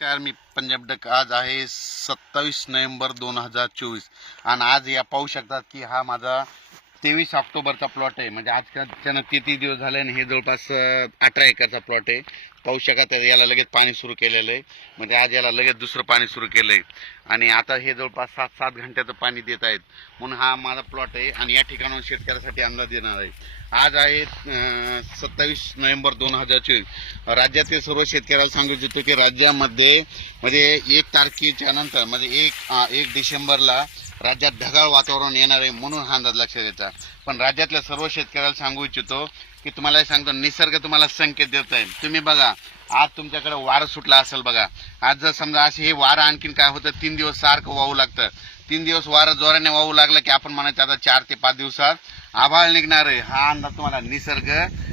नमस्कार मी पंजाब डक. आज आहे सत्तावीस नोव्हेंबर दोन हजार चोवीस. आणि आज या पाहू शकतात की हा माझा तेवीस ऑक्टोबरचा प्लॉट आहे. म्हणजे आजच्या त्यानं किती दिवस झाले आणि हे जवळपास अठरा एकरचा प्लॉट आहे. पाहू शकत याला लगेच पाणी सुरू केलेलं आहे. म्हणजे आज याला लगेच दुसरं पाणी सुरू केलं आहे आणि आता हे जवळपास सात सात घंट्याचं पाणी देत आहेत. म्हणून हा माझा प्लॉट आहे आणि या ठिकाणाहून शेतकऱ्यासाठी अंदाज देणार आहे. आज आहे सत्तावीस नोव्हेंबर दोन हजार चोवीस राज्यातील सर्व शेतकऱ्याला सांगू इच्छितो की राज्यामध्ये म्हणजे एक तारखेच्या नंतर म्हणजे एक एक डिसेंबरला राज्यात ढगाळ वातावरण येणार आहे म्हणून हा अंदाज लक्षात येतात पण राज्यातल्या सर्व शेतकऱ्याला सांगू इच्छितो की तुम्हाला हे सांगतो निसर्ग तुम्हाला संकेत देत आहे तुम्ही बघा आज तुमच्याकडे वारं सुटला असेल बघा. आज जर समजा असे हे वारं आणखीन काय होतं तीन दिवस सारखं वाहू लागतं. तीन दिवस वारं जोराने वाहू लागलं की आपण म्हणायचं आता चार ते पाच दिवसात आभाळ निघणार आहे. हा अंदाज तुम्हाला निसर्ग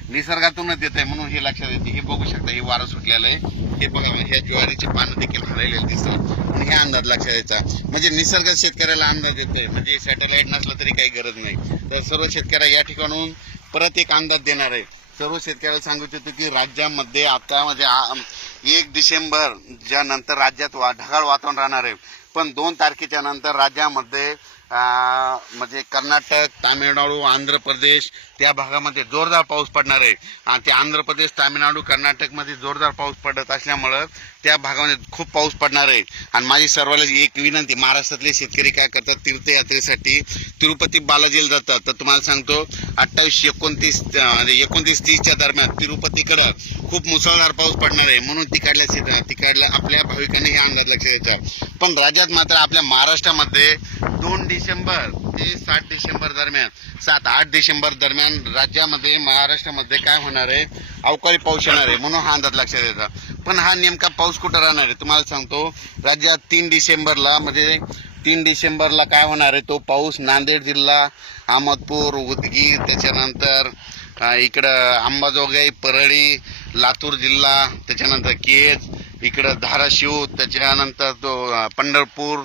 निसर्गातूनच देत आहे म्हणून हे लक्षात येते. हे बघू शकता हे वारं सुटलेलं आहे. हे बघा ह्या ज्वारीचे पानं देखील हरलेले दिसतात. हे अंदाज लक्षात यायचा म्हणजे निसर्ग शेतकऱ्याला अंदाज येतोय म्हणजे सॅटेलाईट नसलं तरी काही गरज नाही. तर सर्व शेतकऱ्या या ठिकाणून परत एक अंदाज देणार आहे सर्व शेतकऱ्याला सांगू इच्छितो की राज्यामध्ये आता म्हणजे एक डिसेंबर ज्या नंतर राज्यात वा ढगाळ वातावरण राहणार आहे. पण दोन तारखेच्या नंतर राज्यामध्ये म्हणजे कर्नाटक तामिळनाडू आंध्र प्रदेश त्या भागामध्ये जोरदार पाऊस पडणार आहे. आणि ते आंध्र प्रदेश तामिळनाडू कर्नाटकमध्ये जोरदार पाऊस पडत असल्यामुळं त्या भागामध्ये खूप पाऊस पडणार आहे. आणि माझी सर्वांना एक विनंती महाराष्ट्रातले शेतकरी काय करतात तीर्थयात्रेसाठी तिरुपती बालाजीला जातात. तर तुम्हाला सांगतो अठ्ठावीस एकोणतीस एकोणतीस तीसच्या दरम्यान तिरुपतीकडं खूप मुसळधार पाऊस पडणार आहे म्हणून तिकडल्या तिकडल्या आपल्या भाविकांनी हे अंदाज लक्ष द्यायचा. पण राज्यात मात्र आपल्या महाराष्ट्रामध्ये दोन डिसेंबर ते सात डिसेंबर दरम्यान सात आठ डिसेंबर दरम्यान राज्यामध्ये महाराष्ट्रामध्ये काय होणार आहे? अवकाळी पाऊस येणार आहे म्हणून हा अंदाज लक्षात येतात पण हा नेमका पाऊस कुठं राहणार आहे? तुम्हाला सांगतो राज्यात तीन डिसेंबरला म्हणजे तीन डिसेंबरला काय होणार आहे? तो पाऊस नांदेड जिल्हा अहमदपूर उदगीर त्याच्यानंतर इकडं अंबाजोगाई परळी लातूर जिल्हा त्याच्यानंतर केज इकडं धाराशिव त्याच्यानंतर तो पंढरपूर